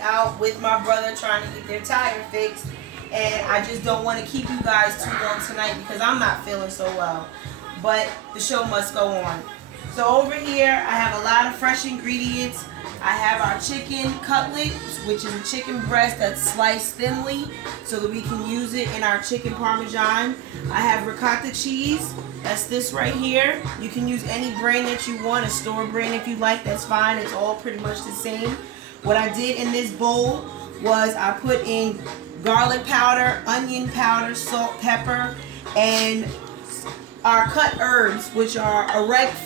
out with my brother trying to get their tire fixed. And I just don't want to keep you guys too long tonight because I'm not feeling so well. But the show must go on. So over here, I have a lot of fresh ingredients. I have our chicken cutlet, which is a chicken breast that's sliced thinly so that we can use it in our chicken parmesan. I have ricotta cheese. That's this right here. You can use any brand that you want, a store brand if you like, that's fine. It's all pretty much the same. What I did in this bowl was I put in garlic powder, onion powder, salt, pepper, and our cut herbs, which are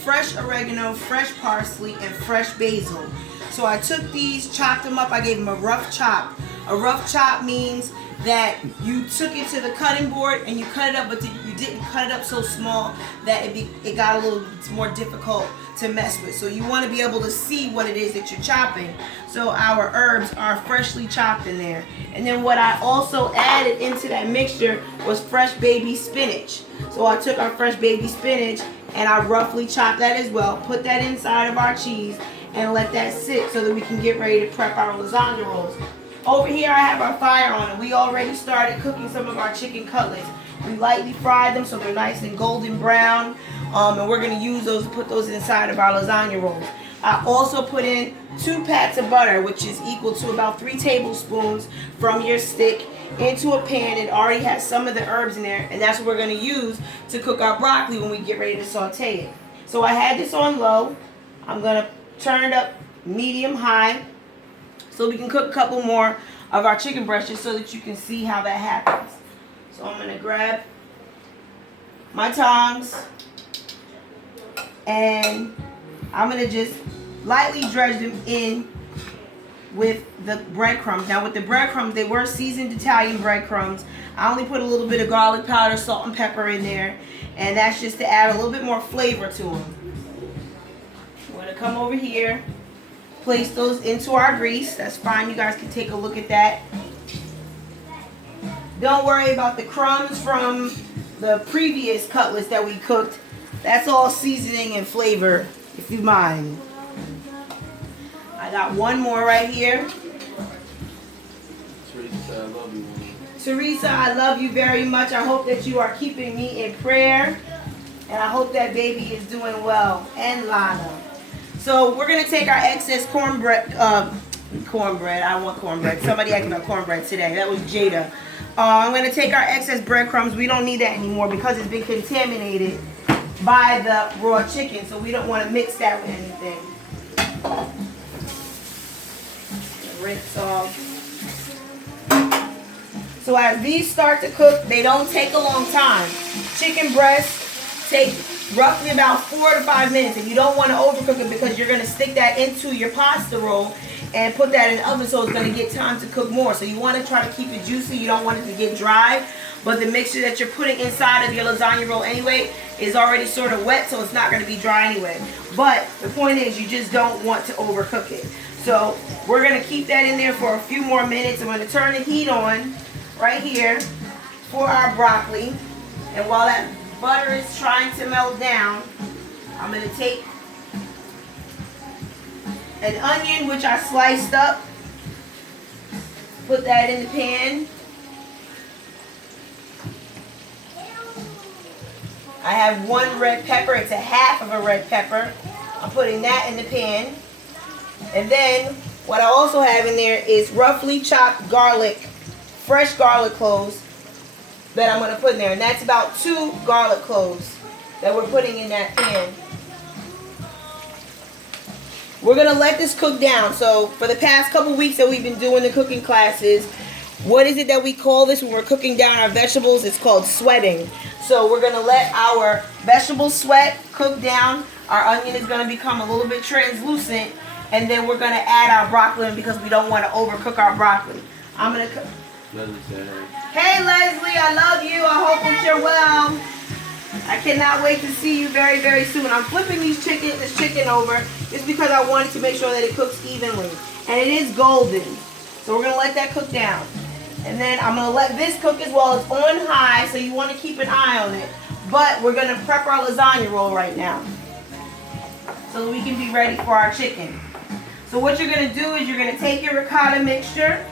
fresh oregano, fresh parsley, and fresh basil. So I took these, chopped them up. I gave them a rough chop. A rough chop means that you took it to the cutting board and you cut it up, but you didn't cut it up so small that it got a little more difficult to mess with. So you want to be able to see what it is that you're chopping. So our herbs are freshly chopped in there. And then what I also added into that mixture was fresh baby spinach. So I took our fresh baby spinach and I roughly chopped that as well, put that inside of our cheese, and let that sit so that we can get ready to prep our lasagna rolls. Over here I have our fire on, and we already started cooking some of our chicken cutlets. We lightly fried them so they're nice and golden brown, and we're going to use those, put those inside of our lasagna rolls. I also put in 2 pats of butter, which is equal to about 3 tablespoons from your stick, into a pan. It already has some of the herbs in there, and that's what we're going to use to cook our broccoli when we get ready to saute it. So I had this on low. I'm going to turn it up medium-high so we can cook a couple more of our chicken breasts just so that you can see how that happens. So I'm going to grab my tongs and I'm going to just lightly dredge them in with the breadcrumbs. Now with the breadcrumbs, they were seasoned Italian breadcrumbs. I only put a little bit of garlic powder, salt, and pepper in there, and that's just to add a little bit more flavor to them. We're going to come over here, place those into our grease. That's fine. You guys can take a look at that. Don't worry about the crumbs from the previous cutlets that we cooked. That's all seasoning and flavor, if you mind. I got one more right here. Teresa, I love you. Teresa, I love you very much. I hope that you are keeping me in prayer. And I hope that baby is doing well. And Lana. So we're going to take our excess cornbread. I want cornbread. Somebody asked about cornbread today. That was Jada. I'm going to take our excess breadcrumbs. We don't need that anymore because it's been contaminated by the raw chicken. So we don't want to mix that with anything. Rinse off. So as these start to cook, they don't take a long time. Chicken breasts take roughly about 4 to 5 minutes, and you don't want to overcook it because you're going to stick that into your pasta roll and put that in the oven, so it's going to get time to cook more. So you want to try to keep it juicy. You don't want it to get dry, but the mixture that you're putting inside of your lasagna roll anyway is already sort of wet, so it's not going to be dry anyway. But the point is, you just don't want to overcook it. So we're going to keep that in there for a few more minutes. I'm going to turn the heat on right here for our broccoli. And while that butter is trying to melt down, I'm going to take an onion, which I sliced up, put that in the pan. I have 1 red pepper. It's a half of a red pepper. I'm putting that in the pan. And then what I also have in there is roughly chopped garlic, fresh garlic cloves that I'm going to put in there. And that's about 2 garlic cloves that we're putting in that pan. We're going to let this cook down. So for the past couple weeks that we've been doing the cooking classes, what is it that we call this when we're cooking down our vegetables? It's called sweating. So we're going to let our vegetables sweat, cook down. Our onion is going to become a little bit translucent. And then we're going to add our broccoli in because we don't want to overcook our broccoli. I'm going to... Leslie said hey Leslie, I love you. I hope that you're well. I cannot wait to see you very, very soon. I'm flipping this chicken over just because I wanted to make sure that it cooks evenly. And it is golden. So we're going to let that cook down. And then I'm going to let this cook as well. It's on high, so you want to keep an eye on it. But we're going to prep our lasagna roll right now so we can be ready for our chicken. So what you're going to do is you're going to take your ricotta mixture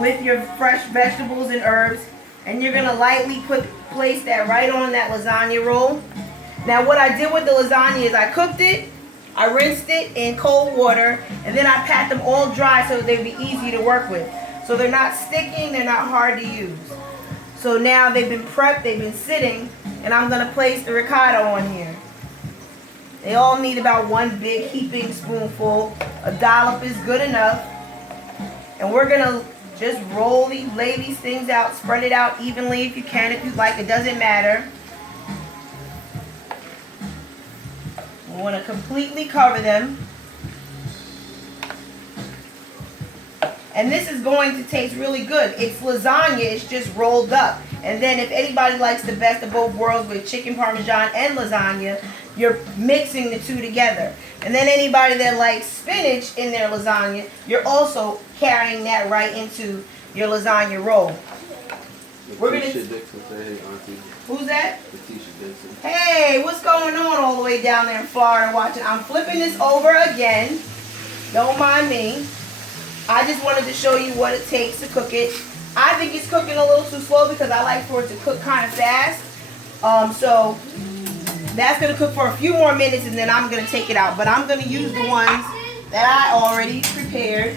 with your fresh vegetables and herbs, and you're going to lightly place that right on that lasagna roll. Now what I did with the lasagna is I cooked it, I rinsed it in cold water, and then I pat them all dry so they'd be easy to work with. So they're not sticking, they're not hard to use. So now they've been prepped, they've been sitting, and I'm going to place the ricotta on here. They all need about one big heaping spoonful. A dollop is good enough. And we're going to just lay these things out, spread it out evenly if you can, if you like, it doesn't matter. We want to completely cover them. And this is going to taste really good. It's lasagna, it's just rolled up. And then if anybody likes the best of both worlds with chicken parmesan and lasagna, you're mixing the two together. And then anybody that likes spinach in their lasagna, you're also carrying that right into your lasagna roll. We're gonna. Who's that? Hey, what's going on all the way down there in Florida watching? I'm flipping this over again. Don't mind me. I just wanted to show you what it takes to cook it. I think it's cooking a little too slow because I like for it to cook kind of fast. So that's going to cook for a few more minutes and then I'm going to take it out. But I'm going to use the ones that I already prepared.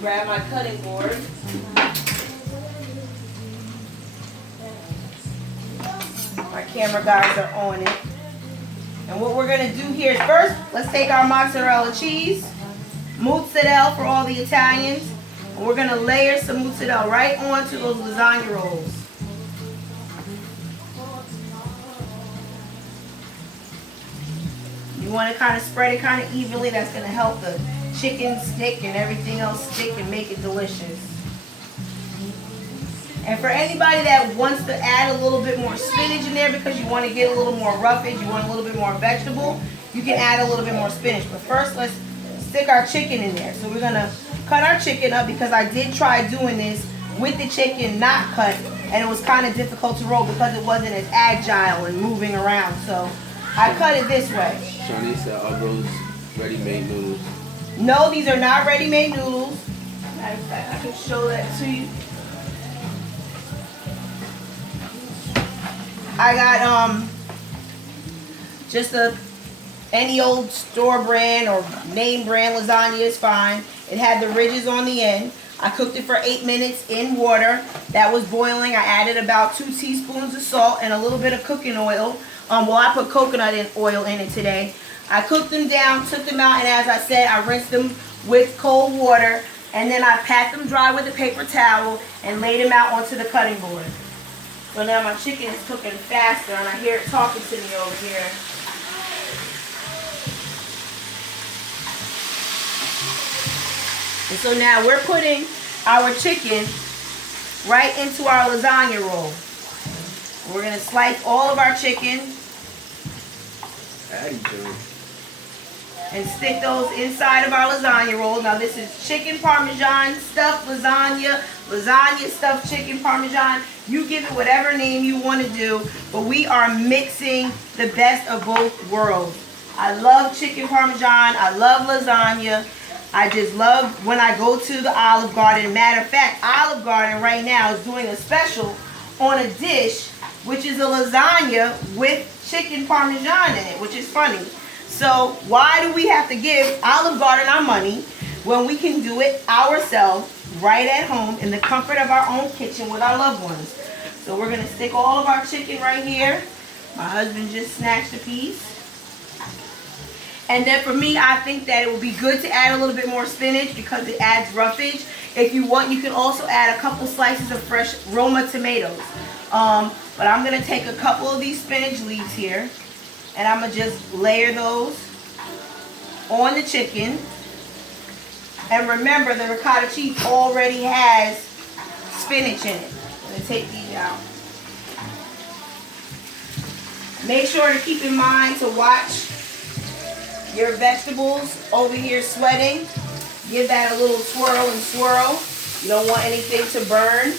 Grab my cutting board. My camera guys are on it. And what we're going to do here is first, let's take our mozzarella cheese, mozzarella for all the Italians, and we're going to layer some mozzarella right onto those lasagna rolls. You want to kind of spread it kind of evenly. That's going to help the chicken stick and everything else stick and make it delicious. And for anybody that wants to add a little bit more spinach in there because you want to get a little more roughage, you want a little bit more vegetable, you can add a little bit more spinach. But first, let's stick our chicken in there. So we're going to cut our chicken up because I did try doing this with the chicken not cut, and it was kind of difficult to roll because it wasn't as agile and moving around. So I cut it this way. Shawnee said, are those ready-made noodles? No, these are not ready-made noodles. Matter of fact, I can show that to you. I got just any old store brand or name brand lasagna is fine. It had the ridges on the end. I cooked it for 8 minutes in water. That was boiling. I added about 2 teaspoons of salt and a little bit of cooking oil. Well, I put coconut oil in it today. I cooked them down, took them out, and as I said, I rinsed them with cold water, and then I pat them dry with a paper towel and laid them out onto the cutting board. So now my chicken is cooking faster, and I hear it talking to me over here. And so now we're putting our chicken right into our lasagna roll. We're going to slice all of our chicken and stick those inside of our lasagna roll. Now this is chicken parmesan stuffed lasagna, lasagna stuffed chicken parmesan. You give it whatever name you want to do, but we are mixing the best of both worlds. I love chicken parmesan. I love lasagna. I just love when I go to the Olive Garden. Matter of fact, Olive Garden right now is doing a special on a dish, which is a lasagna with chicken parmesan in it, which is funny. So why do we have to give Olive Garden our money when we can do it ourselves right at home in the comfort of our own kitchen with our loved ones? So we're going to stick all of our chicken right here. My husband just snatched a piece. And then for me, I think that it would be good to add a little bit more spinach because it adds roughage. If you want, you can also add a couple slices of fresh Roma tomatoes. But I'm going to take a couple of these spinach leaves here, and I'm going to just layer those on the chicken. And remember, the ricotta cheese already has spinach in it. I'm going to take these out. Make sure to keep in mind to watch your vegetables over here sweating. Give that a little swirl and swirl. You don't want anything to burn.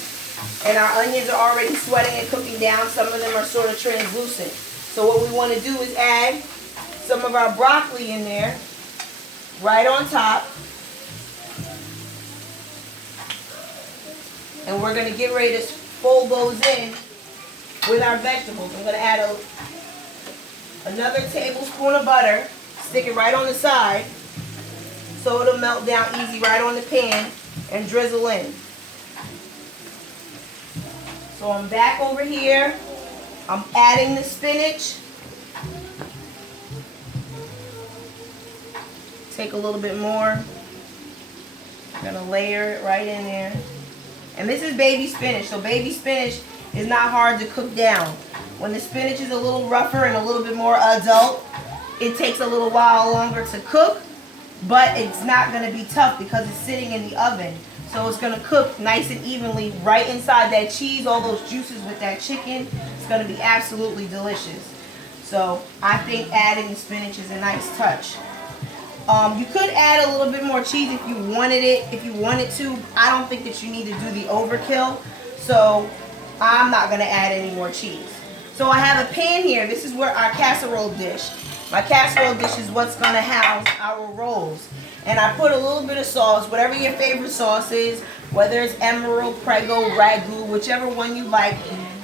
And our onions are already sweating and cooking down. Some of them are sort of translucent. So what we want to do is add some of our broccoli in there, right on top. And we're going to get ready to fold those in with our vegetables. I'm going to add another tablespoon of butter, stick it right on the side so it'll melt down easy right on the pan, and drizzle in. So I'm back over here. I'm adding the spinach. Take a little bit more. I'm going to layer it right in there. And this is baby spinach, so baby spinach is not hard to cook down. When the spinach is a little rougher and a little bit more adult, it takes a little while longer to cook, but it's not going to be tough because it's sitting in the oven. So it's going to cook nice and evenly right inside that cheese, all those juices with that chicken. It's going to be absolutely delicious. So I think adding the spinach is a nice touch. You could add a little bit more cheese if you wanted it, if you wanted to. I don't think that you need to do the overkill, so I'm not going to add any more cheese. So I have a pan here. This is where our casserole dish. My casserole dish is what's going to house our rolls. And I put a little bit of sauce, whatever your favorite sauce is, whether it's Emerald, Prego, Ragu, whichever one you like.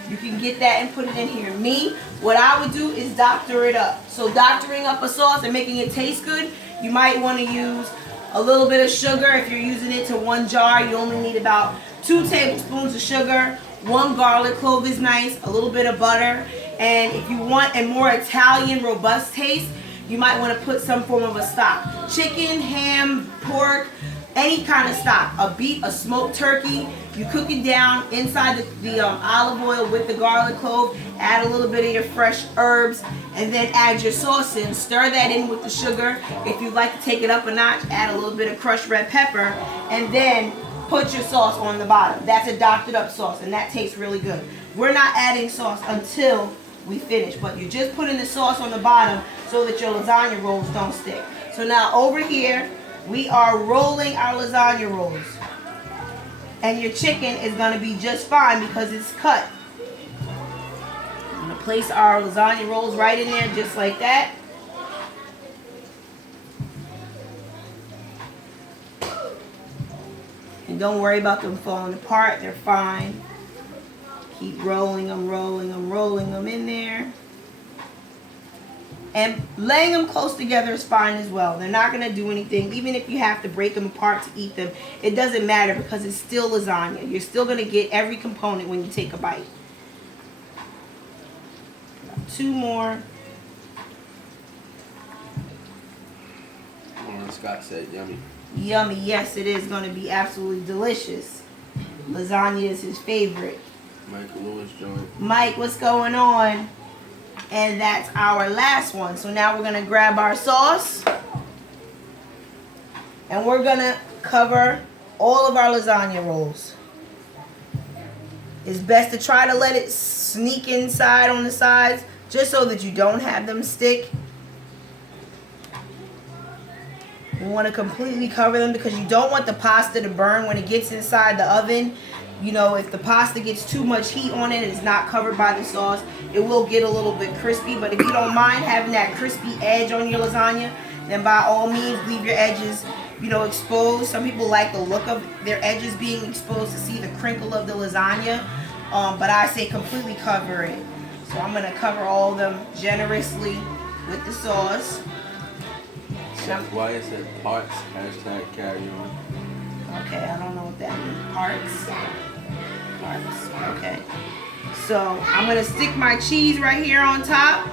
You can get that and put it in here. Me, what I would do is doctor it up. So doctoring up a sauce and making it taste good, you might want to use a little bit of sugar. If you're using it to one jar, you only need about 2 tablespoons of sugar. 1 garlic clove is nice, a little bit of butter. And if you want a more Italian, robust taste, you might want to put some form of a stock. Chicken, ham, pork, any kind of stock. A beef, a smoked turkey. You cook it down inside the olive oil with the garlic clove. Add a little bit of your fresh herbs, and then add your sauce in. Stir that in with the sugar. If you'd like to take it up a notch, add a little bit of crushed red pepper, and then put your sauce on the bottom. That's a doctored up sauce, and that tastes really good. We're not adding sauce until we finish, but you're just putting the sauce on the bottom so that your lasagna rolls don't stick. So now over here, we are rolling our lasagna rolls. And your chicken is going to be just fine because it's cut. I'm going to place our lasagna rolls right in there just like that. And don't worry about them falling apart. They're fine. Keep rolling them, rolling them, rolling them in there. And laying them close together is fine as well. They're not going to do anything. Even if you have to break them apart to eat them, it doesn't matter because it's still lasagna. You're still going to get every component when you take a bite. 2 more. Lauren Scott said yummy. Yummy. Yes, it is going to be absolutely delicious. Lasagna is his favorite. Mike Lewis joint. Mike, what's going on? And that's our last one. So now we're going to grab our sauce. And we're going to cover all of our lasagna rolls. It's best to try to let it sneak inside on the sides, just so that you don't have them stick. You want to completely cover them because you don't want the pasta to burn when it gets inside the oven. You know, if the pasta gets too much heat on it and it's not covered by the sauce, it will get a little bit crispy. But if you don't mind having that crispy edge on your lasagna, then by all means leave your edges, you know, exposed. Some people like the look of their edges being exposed to see the crinkle of the lasagna. But I say completely cover it. So I'm going to cover all of them generously with the sauce. That's why it said parts, hashtag carry on. Okay, I don't know what that means. Parts. Okay. So I'm going to stick my cheese right here on top.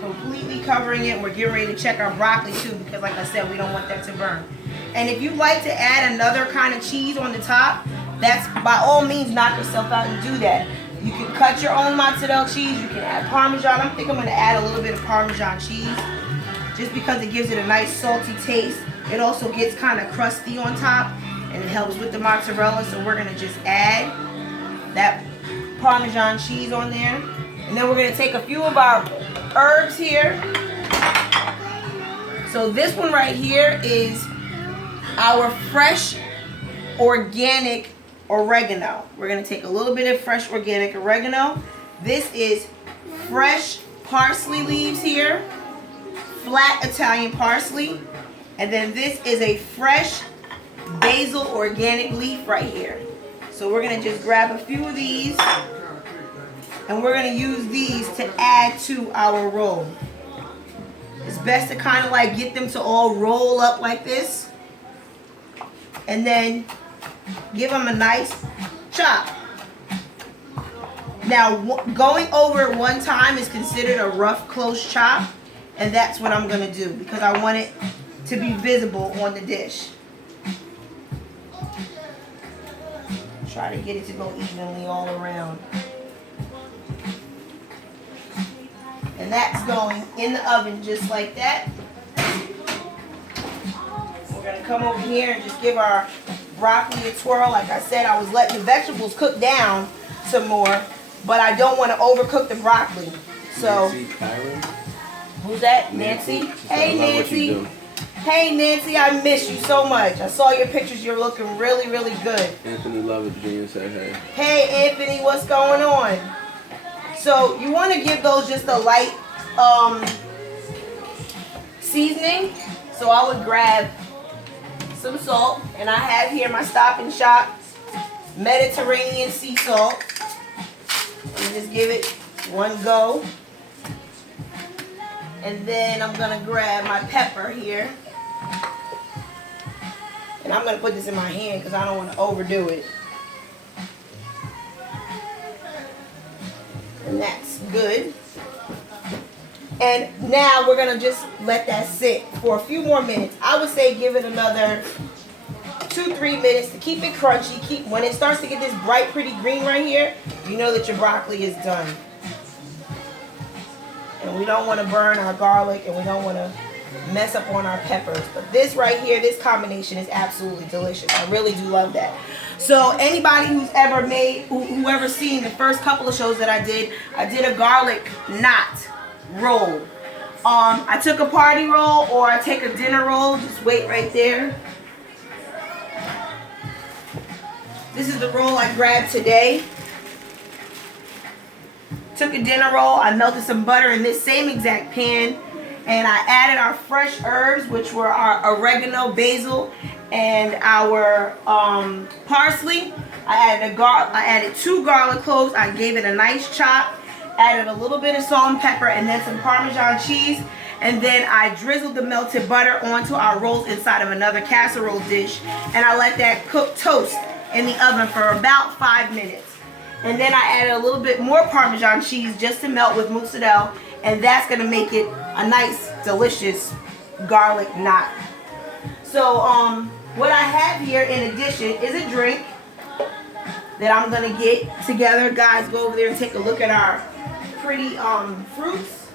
Completely covering it. We're getting ready to check our broccoli too because like I said, we don't want that to burn. And if you like to add another kind of cheese on the top, that's by all means knock yourself out and do that. You can cut your own mozzarella cheese. You can add Parmesan. I think I'm going to add a little bit of Parmesan cheese just because it gives it a nice salty taste. It also gets kind of crusty on top and it helps with the mozzarella. So we're going to just add that Parmesan cheese on there. And then we're going to take a few of our herbs here. So this one right here is our fresh organic oregano. We're gonna take a little bit of fresh organic oregano. This is fresh parsley leaves here, flat Italian parsley. And then this is a fresh basil organic leaf right here. So we're gonna just grab a few of these and we're gonna use these to add to our roll. It's best to kind of like get them to all roll up like this and then give them a nice chop. Now, going over it one time is considered a rough, close chop, and that's what I'm gonna do because I want it to be visible on the dish. Try to get it to go evenly all around. And that's going in the oven just like that. We're gonna come over here and just give our broccoli a twirl. Like I said, I was letting the vegetables cook down some more, but I don't want to overcook the broccoli. So, who's that? Nancy? Hey, Nancy. Hey, Nancy, I miss you so much. I saw your pictures. You're looking really, really good. Anthony Lovett Jr. said hey. Hey, Anthony, what's going on? So you want to give those just a light seasoning. So I would grab some salt, and I have here my Stop and Shop Mediterranean sea salt. And just give it one go. And then I'm gonna grab my pepper here. And I'm gonna put this in my hand because I don't want to overdo it. And that's good. And now we're gonna just let that sit for a few more minutes. I would say give it another 2-3 minutes to keep it crunchy. When it starts to get this bright, pretty green right here, you know that your broccoli is done. And we don't want to burn our garlic, and we don't want to mess up on our peppers. But this right here, this combination is absolutely delicious. I really do love that. So anybody who's ever made, whoever's seen the first couple of shows that I did a garlic knot roll. I took a party roll or I take a dinner roll. Just wait right there. This is the roll I grabbed today. Took a dinner roll. I melted some butter in this same exact pan. And I added our fresh herbs, which were our oregano, basil, and our parsley. I added 2 garlic cloves. I gave it a nice chop. Added a little bit of salt and pepper, and then some Parmesan cheese. And then I drizzled the melted butter onto our rolls inside of another casserole dish. And I let that cook toast in the oven for about 5 minutes. And then I added a little bit more Parmesan cheese just to melt with mozzarella. And that's going to make it a nice, delicious garlic knot. So what I have here in addition is a drink that I'm going to get together. Guys, go over there and take a look at our pretty fruits.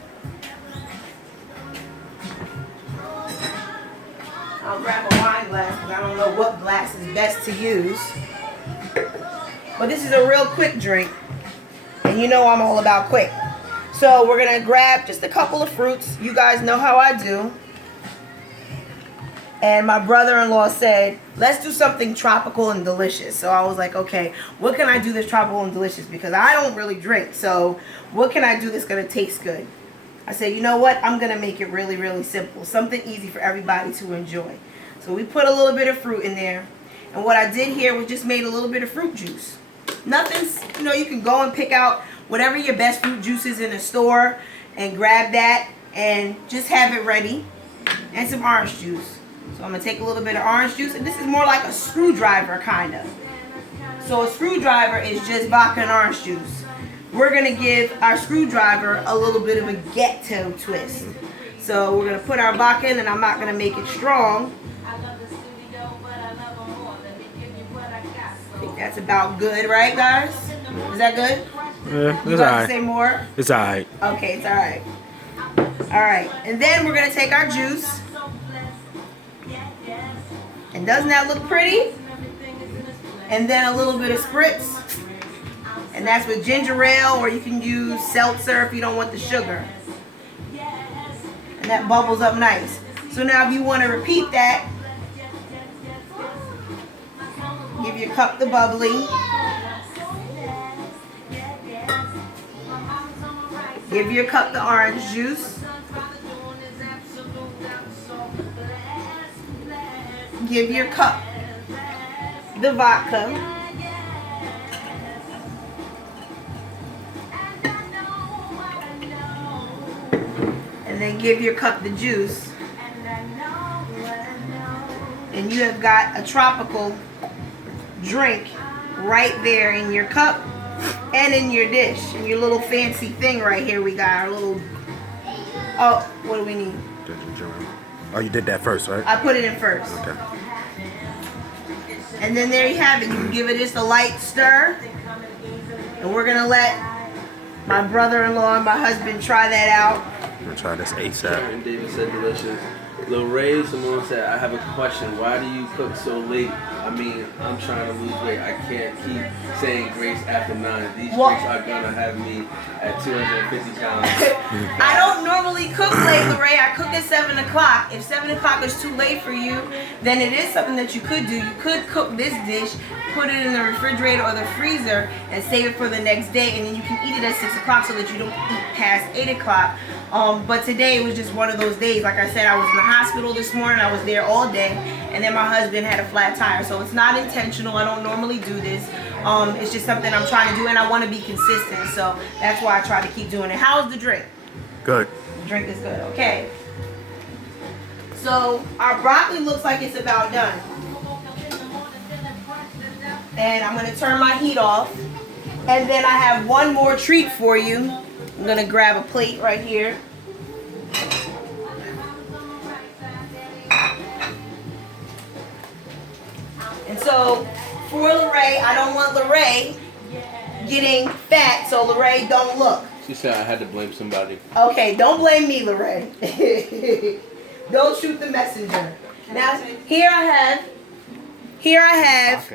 I'll grab a wine glass because I don't know what glass is best to use. But this is a real quick drink. And you know I'm all about quick. So we're going to grab just a couple of fruits. You guys know how I do. And my brother-in-law said, let's do something tropical and delicious. So I was like, okay, what can I do that's tropical and delicious? Because I don't really drink. So what can I do that's going to taste good? I said, you know what? I'm going to make it really, really simple. Something easy for everybody to enjoy. So we put a little bit of fruit in there. And what I did here was just made a little bit of fruit juice. Nothing's, you know, you can go and pick out whatever your best fruit juice is in the store and grab that and just have it ready. And some orange juice. So I'm going to take a little bit of orange juice. And this is more like a screwdriver kind of. So a screwdriver is just vodka and orange juice. We're going to give our screwdriver a little bit of a ghetto twist. So we're going to put our vodka in, and I'm not going to make it strong. I think that's about good, right, guys? Is that good? Yeah, You it's got to alright. say more? It's alright. Okay, it's alright. Alright, and then we're going to take our juice. And doesn't that look pretty? And then a little bit of spritz. And that's with ginger ale, or you can use seltzer if you don't want the sugar. And that bubbles up nice. So now if you want to repeat that, Give your cup the bubbly. Give your cup the orange juice. Give your cup the vodka. And then give your cup the juice. And you have got a tropical drink right there in your cup and in your dish. And your little fancy thing right here, we got our little, oh, what do we need? Oh, you did that first, right? I put it in first. Okay. And then there you have it. You can give it just a light stir. And we're going to let my brother-in-law and my husband try that out. I'm going to try this ASAP. And David said delicious. Lil Ray, someone said, I have a question. Why do you cook so late? I mean, I'm trying to lose weight. I can't keep saying grace after 9. These drinks are going to have me at 250 pounds. I don't normally cook late, Lorraine. I cook at 7 o'clock. If 7 o'clock is too late for you, then it is something that you could do. You could cook this dish, put it in the refrigerator or the freezer, and save it for the next day. And then you can eat it at 6 o'clock so that you don't eat past 8 o'clock. But today it was just one of those days. Like I said, I was in the hospital this morning. I was there all day. And then my husband had a flat tire. So it's not intentional. I don't normally do this. It's just something I'm trying to do. And I want to be consistent. So that's why I try to keep doing it. How's the drink? Good. The drink is good. Okay. So our broccoli looks like it's about done. And I'm going to turn my heat off. And then I have one more treat for you. I'm going to grab a plate right here. And so for Lorraine, I don't want Lorraine getting fat, so Lorraine, don't look. She said I had to blame somebody. Okay, don't blame me, Lorraine. Don't shoot the messenger. Now, here I have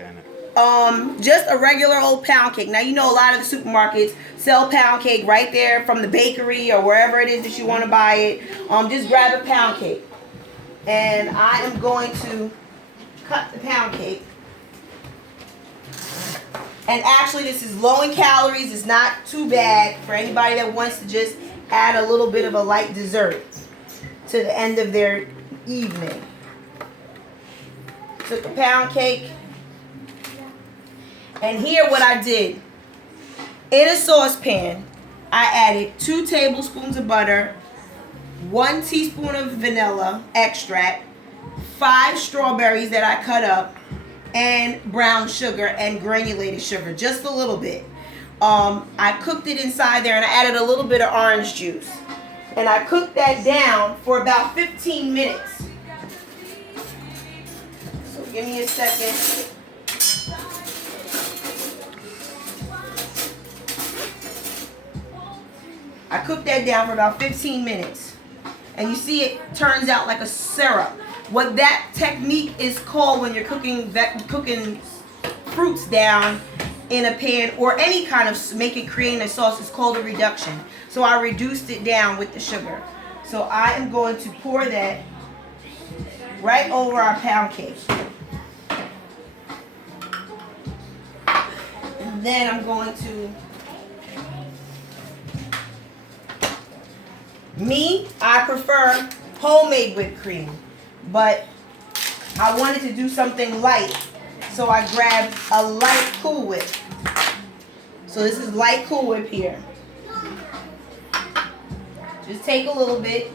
just a regular old pound cake. Now, you know a lot of the supermarkets sell pound cake right there from the bakery or wherever it is that you want to buy it. Just grab a pound cake. And I am going to cut the pound cake. And actually, this is low in calories. It's not too bad for anybody that wants to just add a little bit of a light dessert to the end of their evening. Took a pound cake. And here what I did. In a saucepan, I added 2 tablespoons of butter, 1 teaspoon of vanilla extract, 5 strawberries that I cut up, and brown sugar and granulated sugar, just a little bit. I cooked it inside there and I added a little bit of orange juice. And I cooked that down for about 15 minutes. So give me a second. I cooked that down for about 15 minutes. And you see it turns out like a syrup. What that technique is called when you're cooking fruits down in a pan or any kind of creating a sauce is called a reduction. So I reduced it down with the sugar. So I am going to pour that right over our pound cake. And then I'm going to I prefer homemade whipped cream, but I wanted to do something light, so I grabbed a light Cool Whip. So this is light Cool Whip here. Just take a little bit,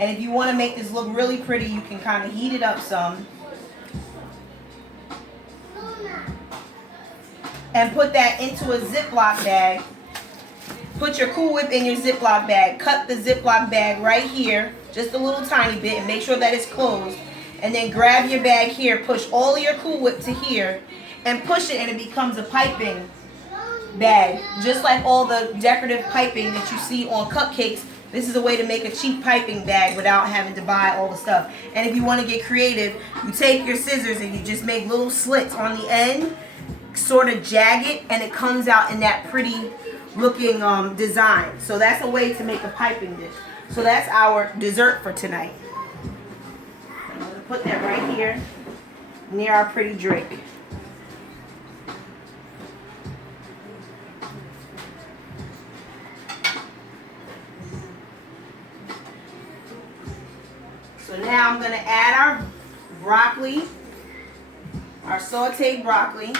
and if you want to make this look really pretty, you can kind of heat it up some. And put that into a Ziploc bag. Put your Cool Whip in your Ziploc bag. Cut the Ziploc bag right here, just a little tiny bit, and make sure that it's closed. And then grab your bag here, push all of your Cool Whip to here, and push it, and it becomes a piping bag. Just like all the decorative piping that you see on cupcakes, this is a way to make a cheap piping bag without having to buy all the stuff. And if you want to get creative, you take your scissors and you just make little slits on the end, sort of jag it, and it comes out in that pretty looking design. So that's a way to make a piping dish. So that's our dessert for tonight. I'm going to put that right here. near our pretty drink. So now I'm going to add our broccoli, our sauteed broccoli,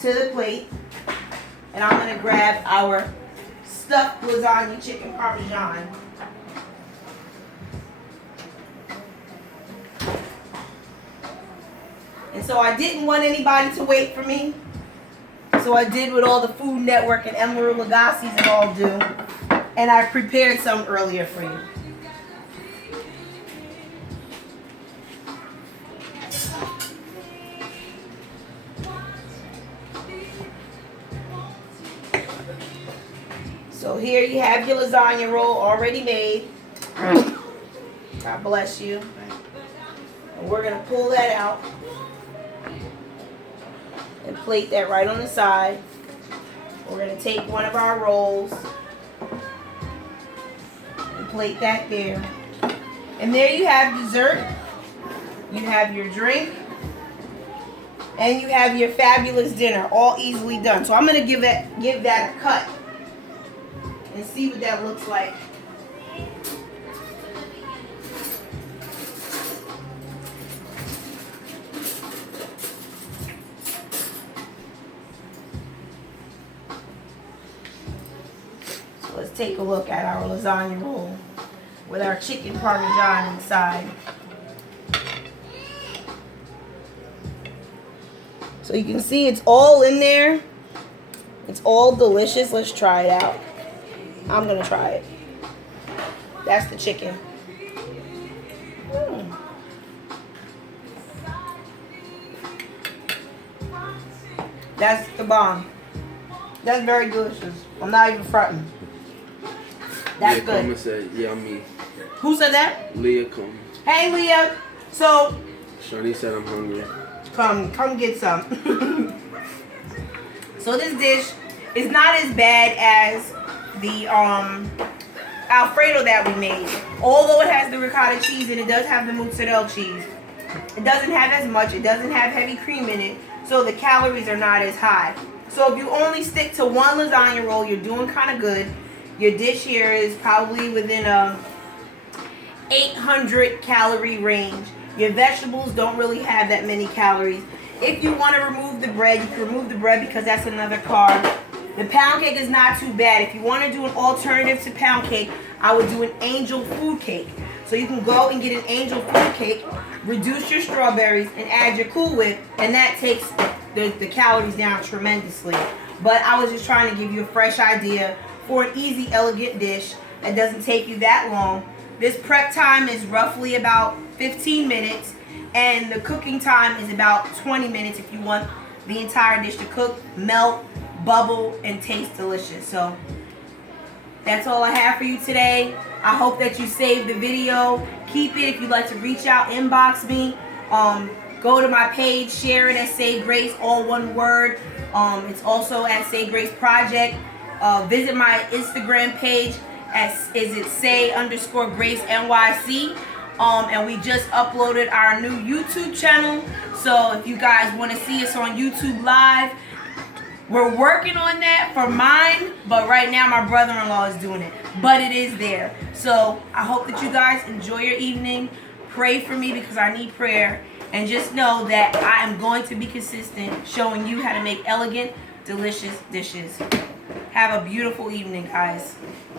to the plate. And I'm going to grab our stuffed lasagna chicken parmesan. And so I didn't want anybody to wait for me. So I did what all the Food Network and Emerald Lagasse's and all do. And I prepared some earlier for you. So here you have your lasagna roll already made. God bless you. And we're going to pull that out and plate that right on the side. We're going to take one of our rolls and plate that there. And there you have dessert. You have your drink. And you have your fabulous dinner, all easily done. So I'm going to give that a cut and see what that looks like. So let's take a look at our lasagna roll with our chicken parmesan inside. So you can see it's all in there. It's all delicious. Let's try it out. I'm gonna try it. That's the chicken. That's the bomb. That's very delicious. I'm not even fronting. That's Leah good. Coleman said, yummy. Who said that? Leah Coleman. Hey, Leah. So, Shani said I'm hungry. come get some. So this dish is not as bad as the Alfredo that we made. Although it has the ricotta cheese and it does have the mozzarella cheese, it doesn't have as much. It doesn't have heavy cream in it, so the calories are not as high. So if you only stick to one lasagna roll, you're doing kind of good. Your dish here is probably within a 800 calorie range. Your vegetables don't really have that many calories. If you want to remove the bread, you can remove the bread because that's another carb. The pound cake is not too bad. If you want to do an alternative to pound cake, I would do an angel food cake. So you can go and get an angel food cake, reduce your strawberries, and add your Cool Whip, and that takes the calories down tremendously. But I was just trying to give you a fresh idea for an easy, elegant dish that doesn't take you that long. This prep time is roughly about 15 minutes, and the cooking time is about 20 minutes if you want the entire dish to cook, melt, bubble, and taste delicious. So that's all I have for you today. I hope that you saved the video. Keep it. If you'd like to reach out, inbox me. Go to my page, share it at Say Grace, all one word. It's also at Say Grace Project. Visit my Instagram page at Say_Grace NYC. And we just uploaded our new YouTube channel. So if you guys want to see us on YouTube Live, we're working on that for mine, but right now my brother-in-law is doing it. But it is there. So I hope that you guys enjoy your evening. Pray for me because I need prayer. And just know that I am going to be consistent showing you how to make elegant, delicious dishes. Have a beautiful evening, guys.